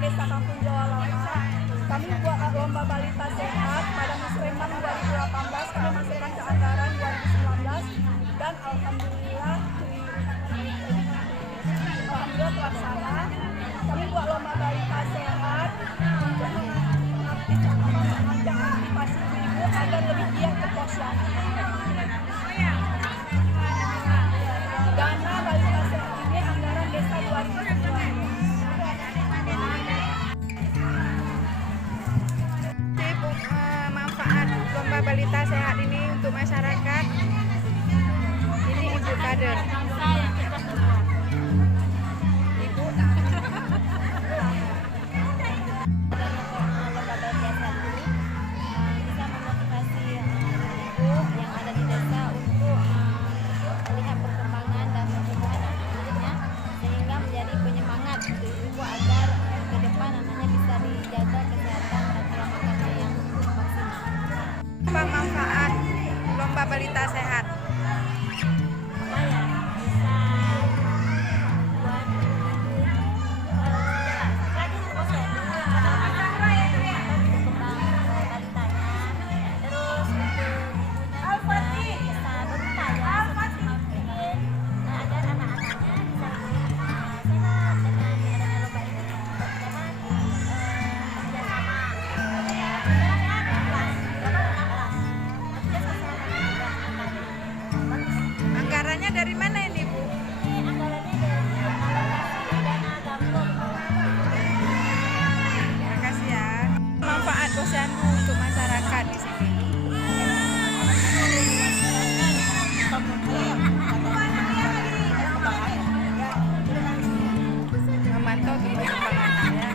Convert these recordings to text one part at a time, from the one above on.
Desa Kampung Jawa Lama. Kami buat lomba balita sehat pada Musrembang 2018, kami masukkan ke anggaran 2019 dan alhamdulillah terlaksana. Kami buat lomba balita sehat untuk mengajak aktivasi ibu agar lebih giat ke posyandu. Dana balita sehat ini anggaran desa 2019. Manfaat lomba balita sehat ini untuk masyarakat. Ini ibu kader. Ibu lomba balita sehat ini bisa memotivasi ibu yang ada di desa untuk melihat perkembangan dan pertumbuhan anak-anaknya, sehingga menjadi penyemangat untuk ibu agar ke depan anaknya bisa dijaga kesehatan dan pola makannya yang maksimal. apa manfaat lomba balita sehat? Anggarannya dari mana ini, Bu? Terima kasih ya. Manfaat posyandu untuk masyarakat di sini. Memantau perkembangannya.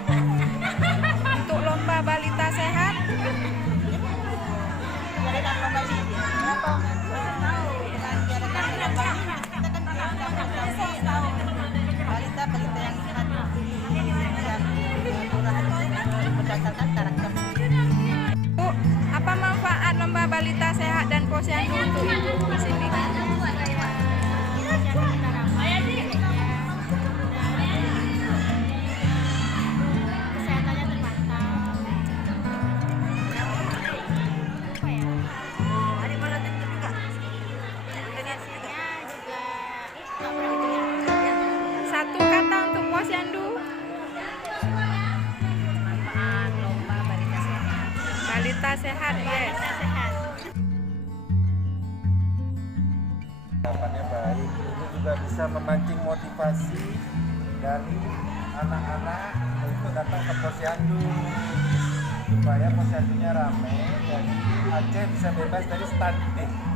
Untuk lomba balita sehat. Balita yang sehat berdasarkan karakter. Bu, apa manfaat lomba balita sehat dan posyandu untuk ibu di sini? Kesehatannya terpantau. Satu kata untuk posyandu. Manfaat lomba balita sehat. Balita sehat, yes. Harapannya baik, itu juga bisa memancing motivasi dari anak-anak untuk datang ke posyandu supaya posyandunya ramai, jadi Aceh bisa bebas dari stunting.